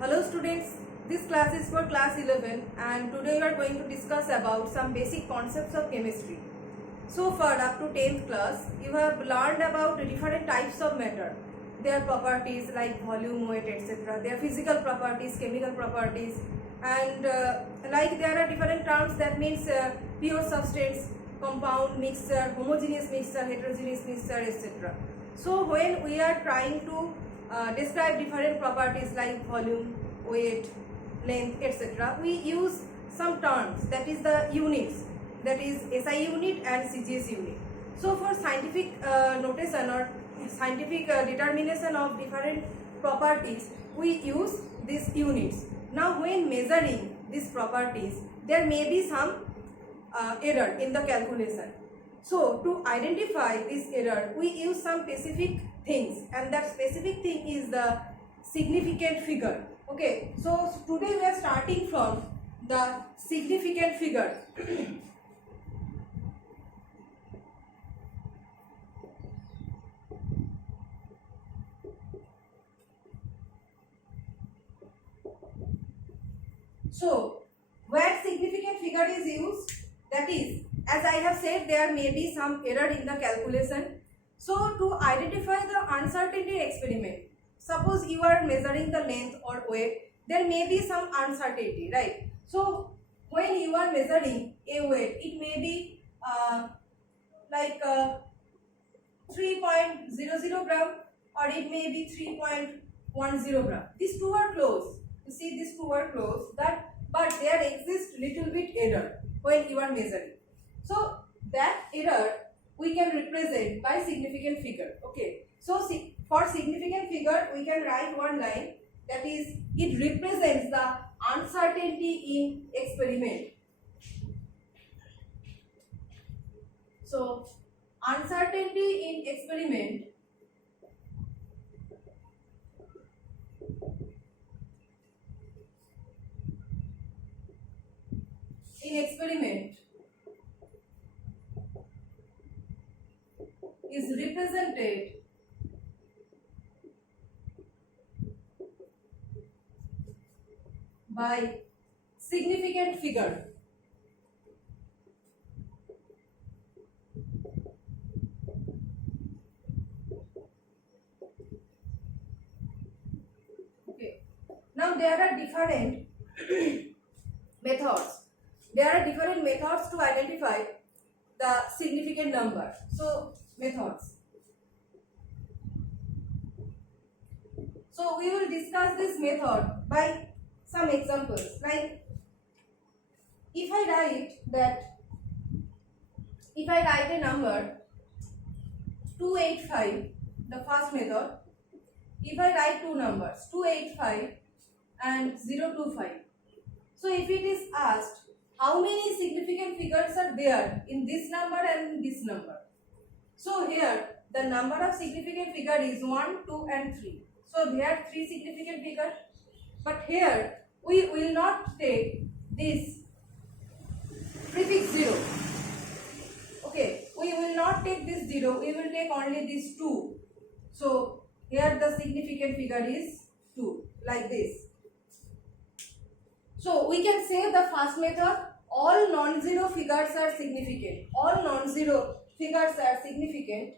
Hello students, this class is for class 11 and today we are going to discuss about some basic concepts of chemistry. So far up to 10th class, you have learned about different types of matter, their properties like volume, weight, etc., their physical properties, chemical properties, and like there are different terms that means pure substance, compound, mixture, homogeneous mixture, heterogeneous mixture, etc. So when we are trying to describe different properties like volume, weight, length, etc., we use some terms, that is the units, that is SI unit and CGS unit. So for scientific notation or scientific determination of different properties, we use these units. Now when measuring these properties, there may be some error in the calculation. So to identify this error, we use some specific things, and that specific thing is the significant figure. Okay, so today we are starting from the significant figure. So where significant figure is used, that is, as I have said, there may be some error in the calculation. So to identify the uncertainty experiment, suppose you are measuring the length or weight, there may be some uncertainty, right? So when you are measuring a weight, it may be like 3.00 gram or it may be 3.10 gram. These two are close. You see, these two are close, but there exists little bit error when you are measuring. So that error we can represent by significant figure. Okay, so for significant figure we can write one line, that is, it represents the uncertainty in experiment. So uncertainty in experiment is represented by significant figure. Okay. Now there are different methods. There are different methods to identify the significant number. So methods. So we will discuss this method by some examples. Like if I write a number 285, the first method. If I write two numbers 285 and 025. So if it is asked how many significant figures are there in this number and in this number. So here the number of significant figure is 1, 2 and 3. So there are three significant figures. But here we will not take this prefix 0. Okay, we will not take this 0, we will take only this 2. So here the significant figure is 2, like this. So we can say the first method, all non-zero figures are significant. All non-zero figures are significant.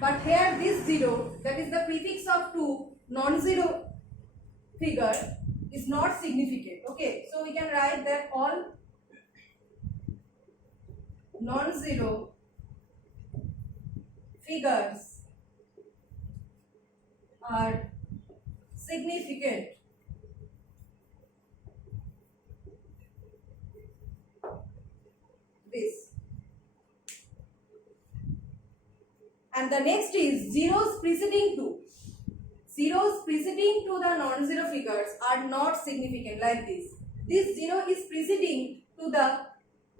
But here this 0, that is the prefix of 2, non-zero figure is not significant. Okay, so we can write that all non-zero figures are significant. This. And the next is zeros preceding 2. Zeros preceding to the non-zero figures are not significant, like this. This 0 is preceding to the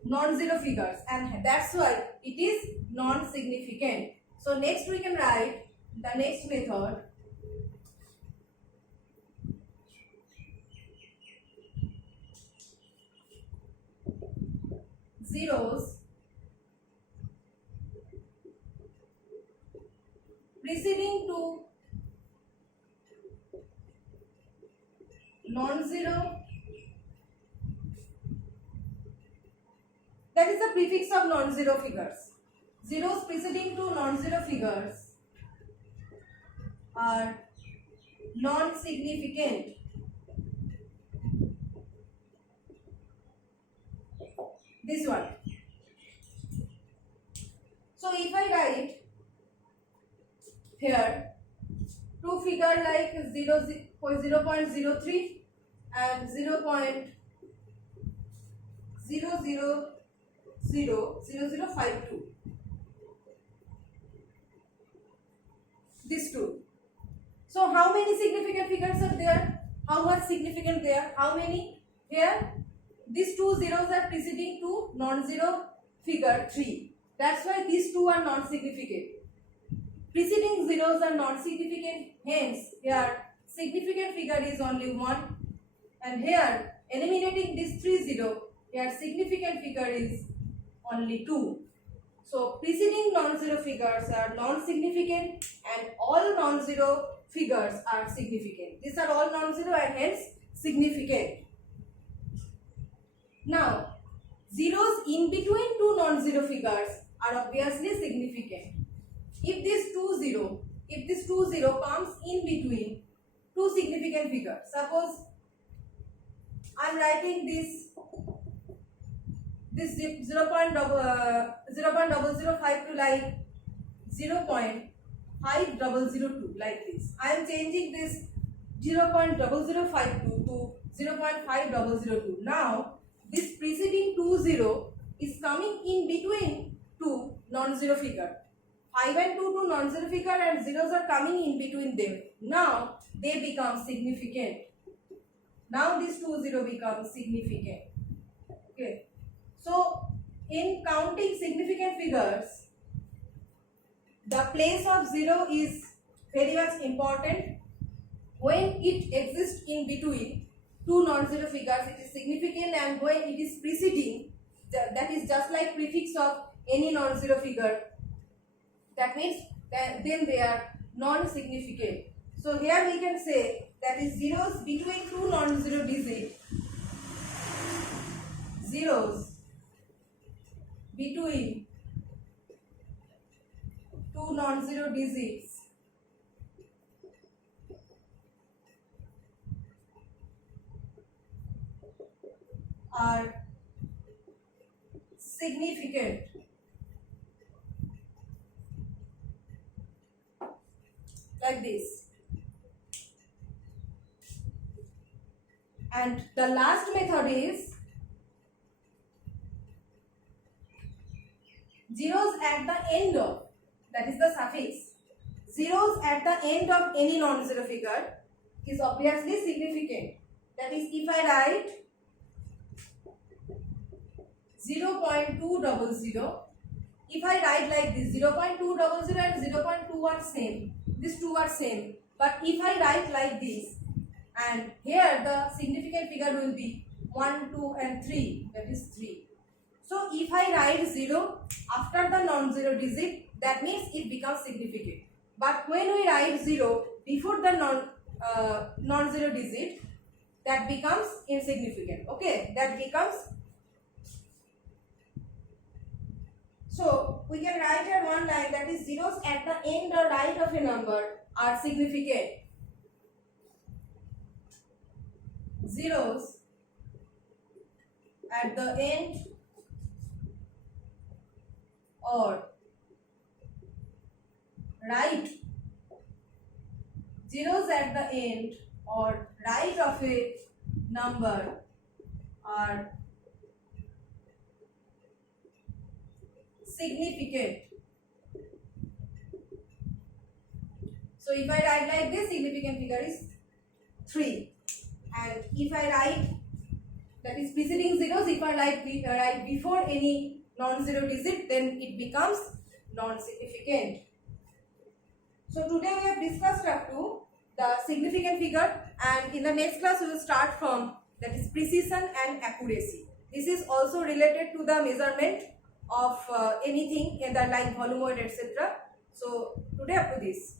non-zero figures and that's why it is non-significant. So next we can write the next method. Zeros preceding to non-zero, that is the prefix of non-zero figures. Zeros preceding to non-zero figures are non-significant. This one. So if I write here two figures like 0.03 and 0.0000052, these two. So how many significant figures are there? How much significant there? How many? Here these two zeros are preceding to non-zero figure 3. That's why these two are non-significant. Preceding zeros are non-significant, hence here significant figure is only 1, and here eliminating this 30, here significant figure is only 2. So preceding non-zero figures are non-significant and all non-zero figures are significant. These are all non-zero and hence significant. Now zeros in between two non-zero figures are obviously significant. If this 20 comes in between two significant figures, suppose I am writing this 0.0052 like 0.5002 like this. I am changing this 0.0052 to 0.5002. Now this preceding 20 is coming in between two non-zero figure. 5 and 2 to non-zero figure and zeros are coming in between them. Now they become significant. Now this 20 becomes significant. Okay. So in counting significant figures, the place of 0 is very much important. When it exists in between two non-zero figures, it is significant, and when it is preceding, that is just like prefix of any non-zero figure, that means that then they are non-significant. So here we can say that is zeros between two non-zero digits. Zeros between two non-zero digits are significant. Like this. And the last method is zeros at the end of, that is the suffix, zeros at the end of any non-zero figure is obviously significant. That is, if I write 0.200, if I write like this, 0.200 and 0.2 are same, these two are same, but if I write like this, and here the significant figure will be 1, 2 and 3, that is 3. So if I write 0 after the non-zero digit, that means it becomes significant. But when we write 0 before the non-zero digit, that becomes insignificant. Okay, that becomes. So we can write here one line, that is zeros at the end or right of a number are significant. Zeros at the end or right, zeros at the end or right of a number are significant. So if I write like this, significant figure is 3. And if I write, that is preceding zeros, if I write before any non-zero digit, then it becomes non-significant. So today we have discussed up to the significant figure, and in the next class we will start from, that is precision and accuracy. This is also related to the measurement of anything, either like volume, etc. So today today up to this.